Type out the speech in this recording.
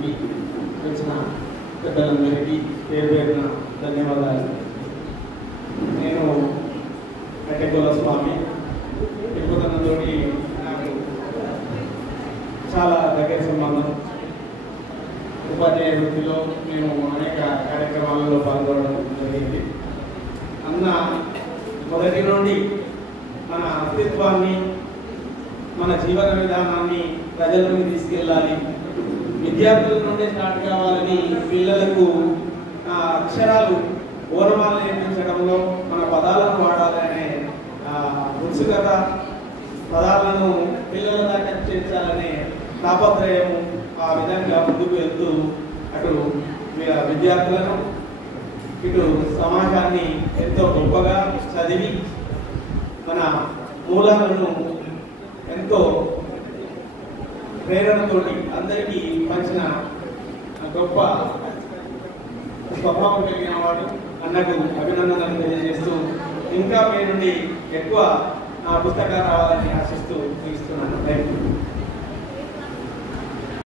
కార్యక్రమానికి వచ్చిన పెద్దలందరికీ పేరు పేరున ధన్యవాదాలు. నేను కట్టెకొల స్వామి తిరుపతనంతో నాకు చాలా దగ్గర సంబంధం. ఉపాధ్యాయ వృత్తిలో మేము అనేక కార్యక్రమాలలో పాల్గొనడం జరిగింది. అన్న మొదటి నుండి మన అస్తిత్వాన్ని, మన జీవన విధానాన్ని ప్రజలకు తీసుకెళ్ళాలి, విద్యార్థుల నుండి స్టార్ట్ కావాలని, పిల్లలకు అక్షరాలు ఓనమాలు నేర్పించడంలో మన పదాలను వాడాలనే ఉత్సుకత, పదాలను పిల్లల దాకా చేర్చాలనే తాపత్రయము, ఆ విధంగా ముందుకు వెళ్తూ అటు విద్యార్థులను ఇటు సమాజాన్ని ఎంతో గొప్పగా చదివి మన మూలాలను ఎంతో ప్రేరణతోటి అందరికీ పంచిన గొప్ప స్వభావం కలిగిన వాడు. అన్నకు అభినందనలు తెలియజేస్తూ ఇంకా మీ నుండి ఎక్కువ పుస్తకాలు రావాలని ఆశిస్తూ ముగిస్తున్నాను. Thank you.